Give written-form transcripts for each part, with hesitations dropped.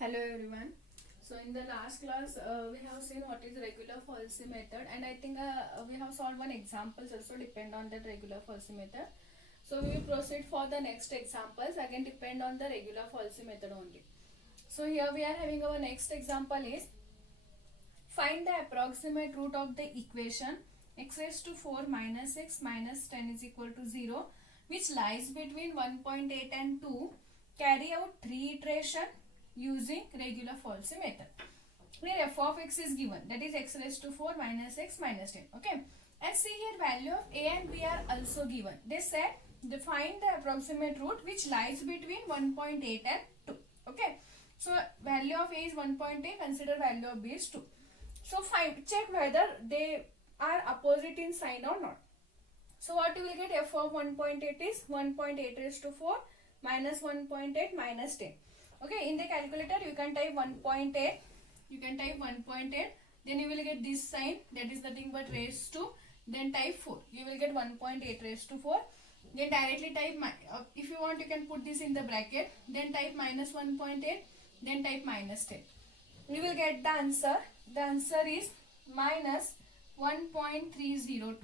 Hello everyone. So in the last class we have seen what is regular falsy method, and I think we have solved one example also depend on that regular falsy method. So we will proceed for the next examples again depend on the regular falsy method only. So here we are having our next example is find the approximate root of the equation x raised to 4 minus x minus 10 is equal to 0 which lies between 1.8 and 2. Carry out 3 iteration using regular falsy method. Here f of x is given, that is x raised to 4 minus x minus 10. Okay, and see here value of a and b are also given. They said find the approximate root which lies between 1.8 and 2. Okay, so value of a is 1.8, consider value of b is 2. So check whether they are opposite in sign or not. So what you will get, f of 1.8 is 1.8 raised to 4 minus 1.8 minus 10. Okay, in the calculator you can type 1.8, then you will get this sign, that is nothing but raised to, then type 4, you will get 1.8 raised to 4, then directly type, if you want you can put this in the bracket, then type minus 1.8, then type minus 10. You will get the answer is minus 1.302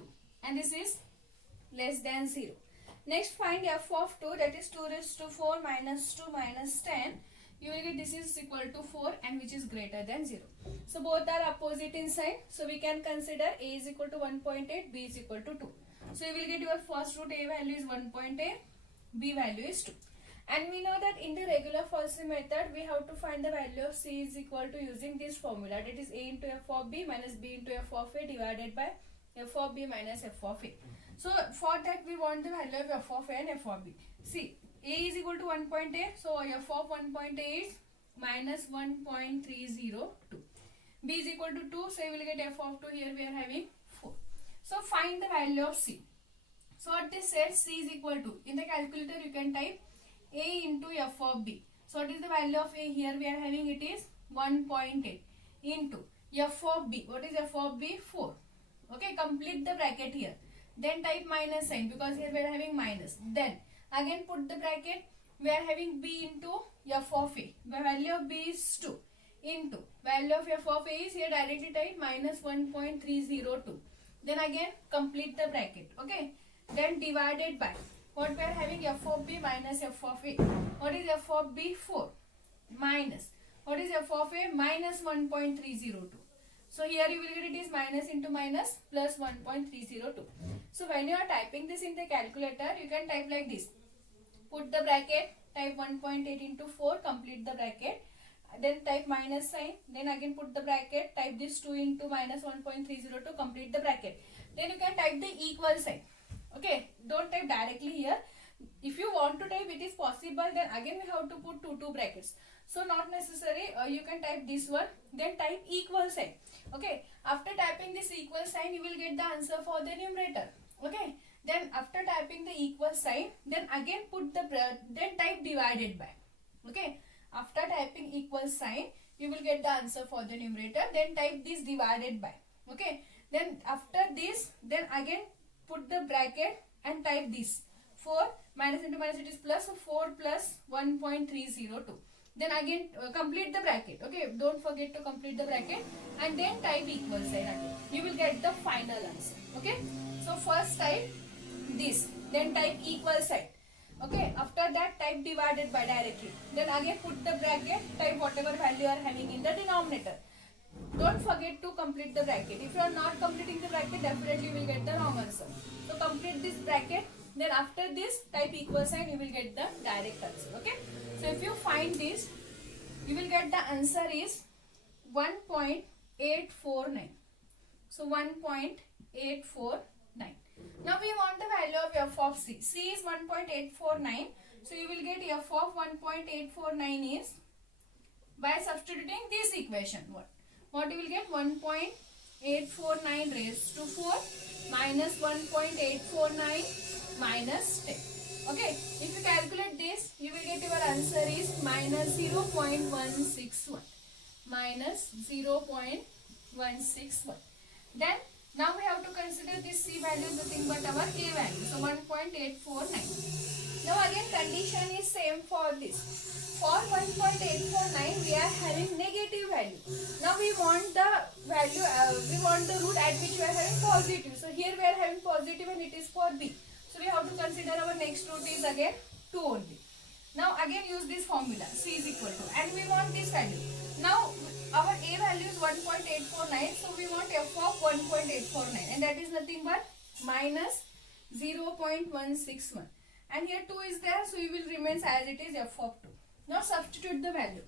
and this is less than 0. Next find f of 2, that is 2 raised to 4 minus 2 minus 10. You will get this is equal to 4 and which is greater than 0. So both are opposite in sign. So we can consider a is equal to 1.8, b is equal to 2. So you will get your first root a value is 1.8, b value is 2. And we know that in the regular falsy method we have to find the value of c is equal to using this formula, that is a into f of b minus b into f of a divided by f of b minus f of a. So for that we want the value of f of a and f of b. See, a is equal to 1.8, so f of 1.8 is minus 1.302. b is equal to 2, so you will get f of 2, here we are having 4. So find the value of c. So what this says, c is equal to, in the calculator you can type a into f of b. So what is the value of a, here we are having it is 1.8 into f of b. What is f of b? 4. Okay, complete the bracket here. Then type minus sign because here we are having minus. Then again put the bracket. We are having b into f of a. The value of b is 2 into value of f of a is here directly type minus 1.302. Then again complete the bracket. Okay. Then divided by what we are having, f of b minus f of a. What is f of b? 4 minus what is f of a? Minus 1.302. So here you will get it is minus into minus plus 1.302. So when you are typing this in the calculator, you can type like this. Put the bracket, type 1.8 into 4, complete the bracket. Then type minus sign, then again put the bracket, type this 2 into minus 1.302, complete the bracket. Then you can type the equal sign. Okay, don't type directly here. If you want to type it is possible, then again we have to put two brackets. So not necessary, you can type this one, then type equal sign. Okay, after typing this equal sign you will get the answer for the numerator. Okay, then after typing the equal sign, then again put the then type divided by. Okay, after typing equal sign you will get the answer for the numerator, then type this divided by. Okay, then after this, then again put the bracket and type this 4 minus into minus, it is plus, 4 plus 1.302. Then again complete the bracket. Okay, don't forget to complete the bracket and then type equal sign again. You will get the final answer. Okay, so first type this, then type equal sign. Okay, after that type divided by directly. Then again put the bracket, type whatever value you are having in the denominator. Don't forget to complete the bracket. If you are not completing the bracket, definitely you will get the wrong answer. So complete this bracket. Then after this type equal sign, you will get the direct answer. Okay. So if you find this, you will get the answer is 1.849. So 1.849. Now we want the value of f of c. C is 1.849. So you will get f of 1.849 is by substituting this equation. What you will get? 1.849 raised to 4 minus 1.849 minus 10. Okay, if you calculate this, you will get your answer is minus 0.161. Minus 0.161. Then now we have to consider this c value nothing but our a value. So 1.849. Now again condition is same for this. For 1.849 we are value. Now we want the value, we want the root at which we are having positive. So here we are having positive and it is for b. So we have to consider our next root is again 2 only. Now again use this formula, c is equal to, and we want this value. Now our a value is 1.849, so we want f of 1.849, and that is nothing but minus 0.161. And here 2 is there, so it will remain as it is, f of 2. Now substitute the value.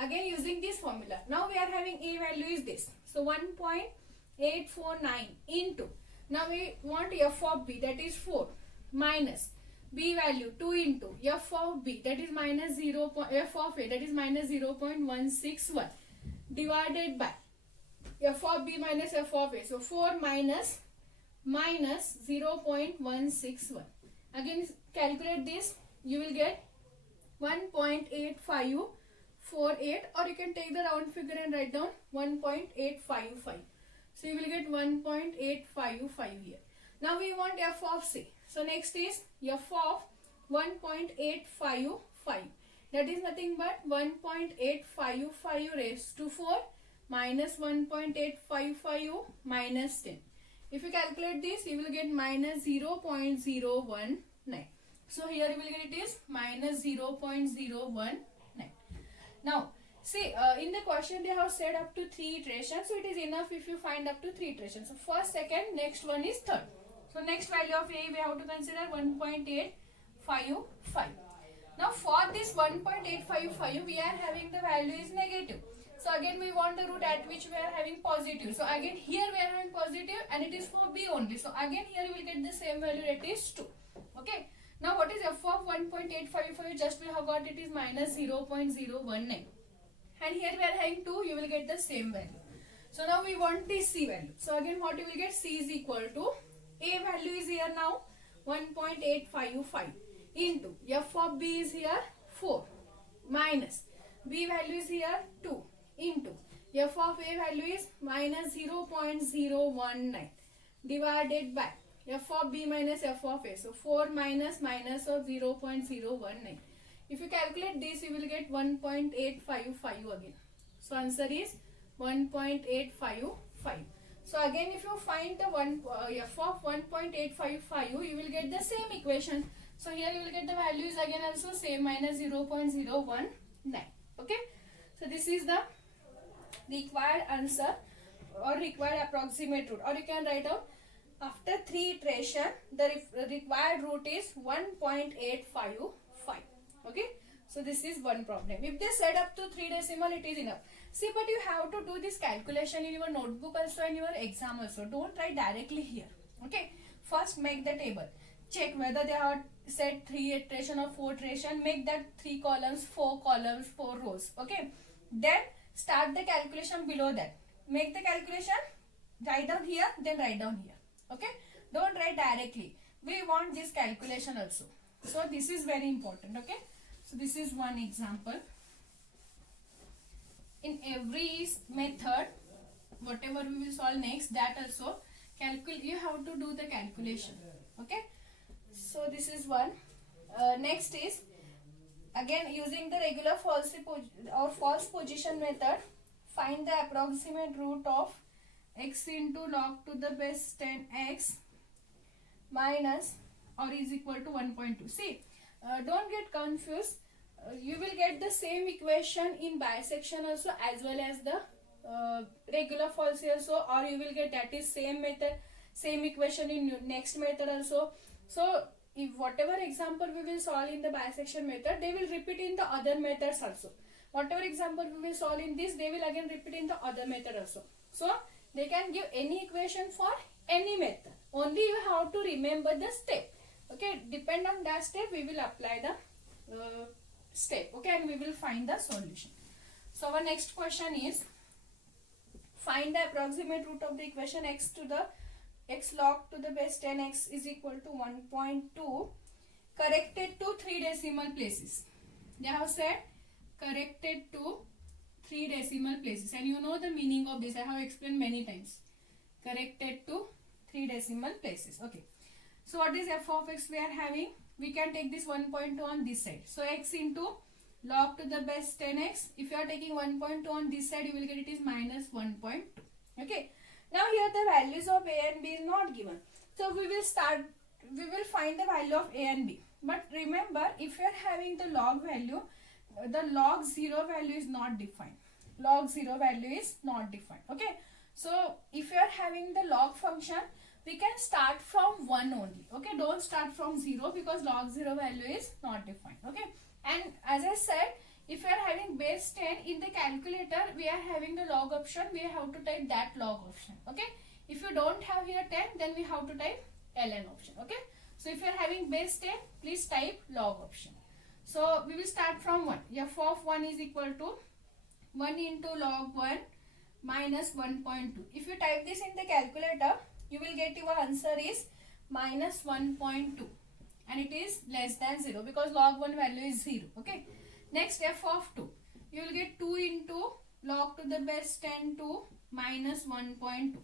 Again using this formula. Now we are having a value is this. So 1.849 into. Now we want f of b, that is 4, minus b value 2 into f of b, that is minus 0. F of a, that is minus 0.161, divided by f of b minus f of a. So 4 minus 0.161. Again calculate this. You will get 1.8548, or you can take the round figure and write down 1.855. So you will get 1.855 here. Now we want f of c. So next is f of 1.855. That is nothing but 1.855 raised to 4 minus 1.855 minus 10. If you calculate this, you will get minus 0.019. So here you will get it is minus 0.019. Now see, in the question they have said up to 3 iterations, so it is enough if you find up to 3 iterations. So first, second, next one is third. So next value of a we have to consider 1.855. Now for this 1.855 we are having the value is negative. So again we want the root at which we are having positive. So again here we are having positive and it is for b only. So again here we will get the same value, that is 2. Okay. Now what is f of 1.855? Just we have got it is minus 0.019. And here we are having 2, you will get the same value. So now we want the c value. So again what you will get, c is equal to, a value is here now 1.855 into f of b is here 4 minus b value is here 2 into f of a value is minus 0.019 divided by f of b minus f of a. So 4 minus of 0.019. If you calculate this, you will get 1.855 again. So answer is 1.855. So again if you find the f of 1.855, you will get the same equation. So here you will get the values again also same, minus 0.019. Okay. So this is the required answer or required approximate root, or you can write out after 3 iteration the required root is 1.855. Okay. So this is one problem. If they set up to 3 decimal, it is enough. See, but you have to do this calculation in your notebook also and your exam also. Don't write directly here. Okay. First make the table. Check whether they have said 3 iteration or 4 iteration. Make that 3 columns, 4 columns, 4 rows. Okay. Then start the calculation below that. Make the calculation. Write down here. Then write down here. Okay. Don't write directly. We want this calculation also. So this is very important. Okay. So this is one example. In every method, whatever we will solve next, that also you have to do the calculation. Okay. So this is one. Next is again using the regular false position method. Find the approximate root of x into log to the base 10x minus or is equal to 1.2. See, don't get confused. You will get the same equation in bisection also as well as the regular false also, or you will get that is same method, same equation in next method also. So if whatever example we will solve in the bisection method, they will repeat in the other methods also. Whatever example we will solve in this, they will again repeat in the other method also. So they can give any equation for any method. Only you have to remember the step. Okay, depend on that step we will apply the step. Okay, and we will find the solution. So our next question is find the approximate root of the equation x log to the base 10x is equal to 1.2 corrected to 3 decimal places. They have said corrected to 3 decimal places, and you know the meaning of this. I have explained many times. Corrected to 3 decimal places. Okay. So what is f of x we are having? We can take this 1.2 on this side. So x into log to the base 10x. If you are taking 1.2 on this side, you will get it is minus 1.2. Okay. Now here the values of a and b is not given. So we will find the value of a and b. But remember, if you are having the log value, the log 0 value is not defined. Log 0 value is not defined. Okay. So if you are having the log function, we can start from 1 only. Okay. Don't start from 0 because log 0 value is not defined. Okay. And as I said, if you are having base 10 in the calculator, we are having the log option. We have to type that log option. Okay. If you don't have here 10, then we have to type ln option. Okay. So if you are having base 10, please type log option. So we will start from 1. F of 1 is equal to 1 into log 1 minus 1.2. If you type this in the calculator, you will get your answer is minus 1.2. And it is less than 0 because log 1 value is 0. Okay. Next, f of 2. You will get 2 into log to the base 10 to minus 1.2.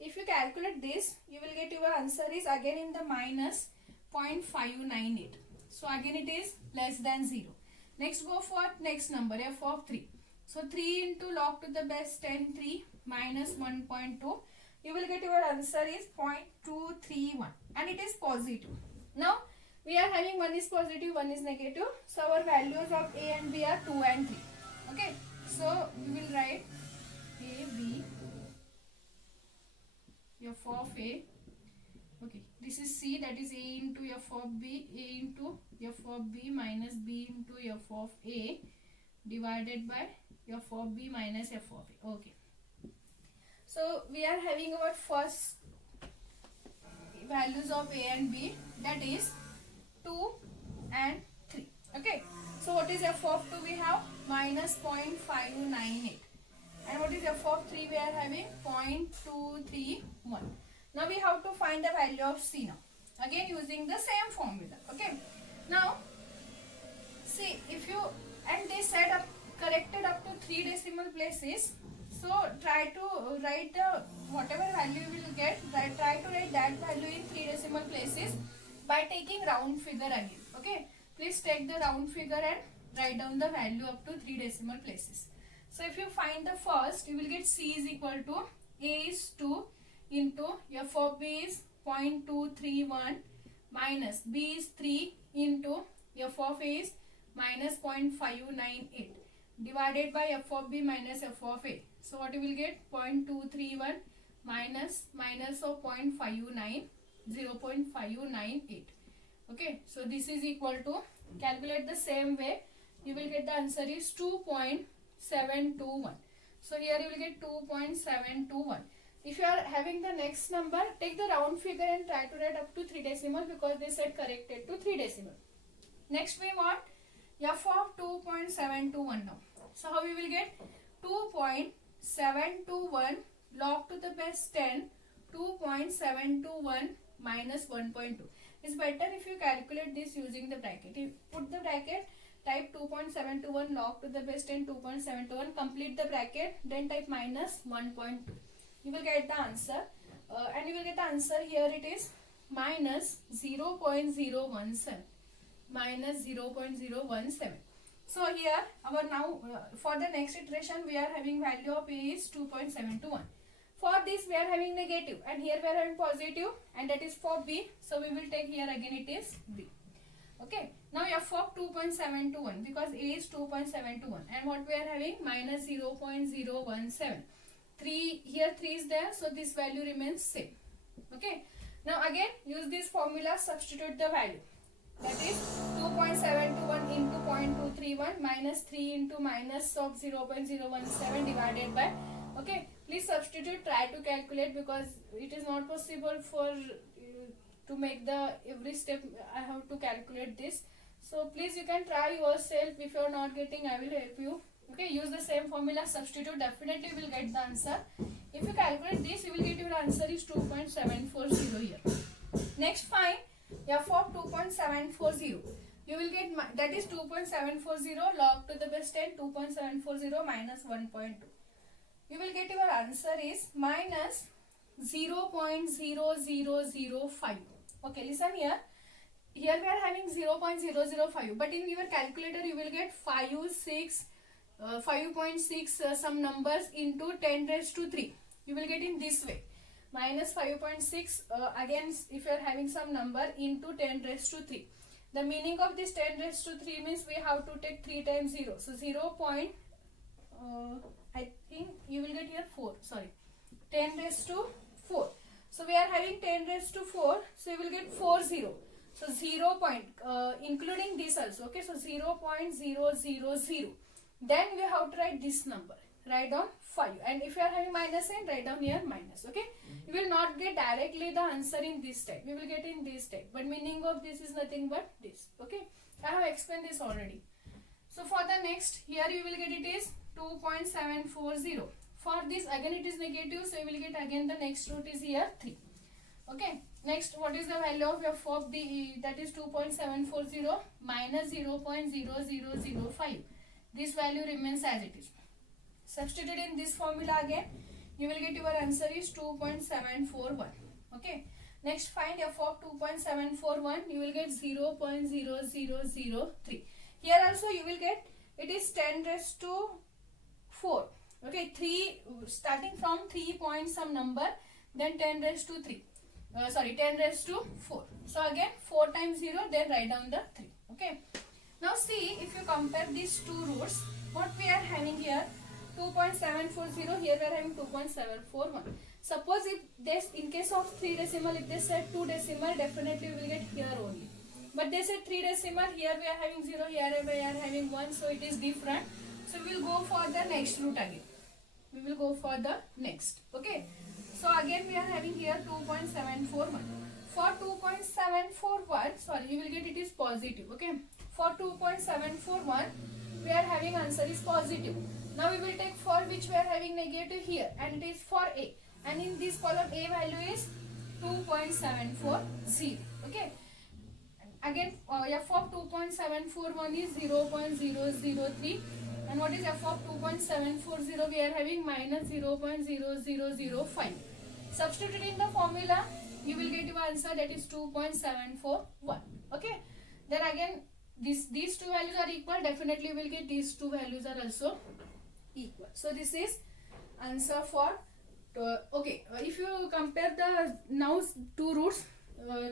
If you calculate this, you will get your answer is again in the minus 0.598. So again it is less than 0. Next, go for next number, f of 3. So 3 into log to the base 10, 3 minus 1.2. You will get your answer is 0.231 and it is positive. Now we are having one is positive, one is negative. So our values of a and b are 2 and 3. Okay. So we will write a, b, f of a. Okay. This is c, that is a into f of b, a into f of b minus b into f of a divided by f of b minus f of a. Okay. So we are having our first values of a and b, that is 2 and 3. Okay. So what is f of 2? We have minus 0.598. And what is f of 3? We are having 0.231. Now we have to find the value of c now. Again using the same formula. Okay. Now see, if you, and they said corrected up to 3 decimal places. So try to write the whatever value you will get, try to write that value in 3 decimal places by taking round figure again. Okay. Please take the round figure and write down the value up to 3 decimal places. So if you find the first, you will get c is equal to a is 2 into f of b is 0.231 minus b is 3 into f of a is minus 0.598 divided by f of b minus f of a. So what you will get? 0.231 minus of 0.598. Okay. So this is equal to, calculate the same way, you will get the answer is 2.721. So here you will get 2.721. If you are having the next number, take the round figure and try to write up to 3 decimal because they said corrected to 3 decimal. Next we want f of 2.721 now. So how we will get? 2.721 log to the base 10, 2.721 minus 1.2. It's better if you calculate this using the bracket. You put the bracket, type 2.721 log to the base 10, 2.721, complete the bracket, then type minus 1.2. You will get the answer. And you will get the answer here, it is minus 0.017. Minus 0.017. So here our now for the next iteration we are having value of a is 2.721. For this we are having negative and here we are having positive, and that is for b. So we will take here again it is b. Okay. Now f of 2.721 because a is 2.721 and what we are having minus 0.017. 3 here 3 is there, so this value remains same. Okay. Now again use this formula, substitute the value. That is 2.721 into 0.231 minus 3 into minus of 0.017 divided by. Okay. Please substitute, try to calculate because it is not possible for to make the every step. I have to calculate this. So please you can try yourself. If you are not getting, I will help you. Okay. Use the same formula, substitute, definitely will get the answer. If you calculate this, you will get your answer is 2.740 here. Next find f of 2.740. You will get that is 2.740 log to the base 10, 2.740 minus 1.2. You will get your answer is minus 0.0005. Okay, listen here. here we are having 0.005, but in your calculator you will get 5.6 some numbers into 10 raised to 3. You will get in this way, minus 5.6 again if you are having some number into 10 raised to 3. The meaning of this 10 raised to 3 means we have to take 3 times 0. So 0. I think you will get here 4. Sorry, 10 raised to 4. So we are having 10 raised to 4. So you will get 40. So 0 point, including this also. Okay, so 0.000. Then we have to write this number. Write down 5. And if you are having minus sign, write down here minus. Okay, you will not get directly the answer in this type. You will get in this type. But meaning of this is nothing but this. Okay, I have explained this already. So for the next, here you will get it is 2.740. For this again it is negative, so you will get again the next root is here 3. Okay, next what is the value of f of the, that is 2.740 minus 0.0005. This value remains as it is. Substitute in this formula again, you will get your answer is 2.741. Okay, next find f of 2.741, you will get 0.0003. Here also you will get it is 10 raised to 4. Okay, 3 starting from 3 point some number, then 10 raised to 3. 10 raised to 4. So again 4 times 0, then write down the 3. Okay. Now see, if you compare these two roots, what we are having here, 2.740, here we are having 2.741. Suppose if this, in case of 3 decimal, if they said 2 decimal, definitely we will get here only. But they said 3 decimal, here we are having 0, here we are having 1, so it is different. So we will go for the next root again. We will go for the next. Okay. So again we are having here 2.741. For 2.741, sorry, you will get it is positive. Okay. For 2.741, we are having answer is positive. Now we will take for which we are having negative here, and it is for A. And in this column A value is 2.740. Okay. Again f of 2.741 is 0.003. And what is f of 2.740? We are having minus 0.0005. Substitute in the formula, you will get your answer, that is 2.741. Okay. Then again, these two values are equal. Definitely, you will get these two values are also equal. So this is answer for. Okay. If you compare the now two roots,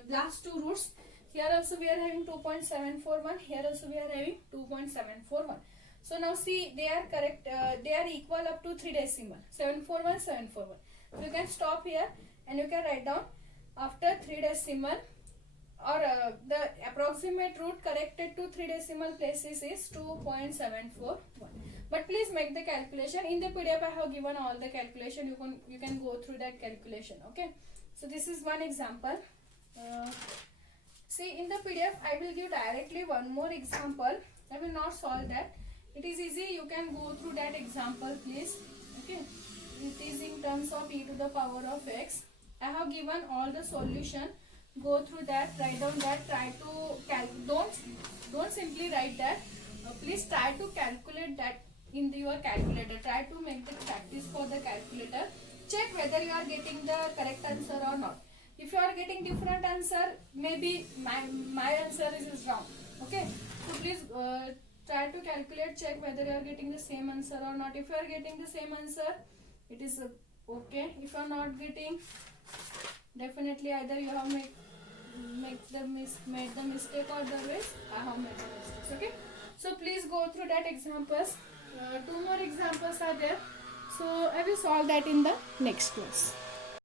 last two roots, here also we are having 2.741. Here also we are having 2.741. So now see, they are correct, they are equal up to 3 decimal, 741, 741. So you can stop here and you can write down after 3 decimal or the approximate root corrected to 3 decimal places is 2.741. But please make the calculation. In the PDF I have given all the calculation. You can go through that calculation. Okay. So this is one example. See, in the PDF I will give directly one more example. I will not solve that. It is easy, you can go through that example please. Okay, it is in terms of e to the power of x. I have given all the solution. Go through that, write down that, try to don't simply write that. Please try to calculate that in your calculator. Try to make the practice for the calculator. Check whether you are getting the correct answer or not. If you are getting different answer, maybe my answer is wrong. Okay, so please try to calculate, check whether you are getting the same answer or not. If you are getting the same answer, it is okay. If you are not getting, definitely either you have made the mistake or the way I have made the mistakes. Okay. So please go through that examples. 2 more examples are there. So I will solve that in the next class.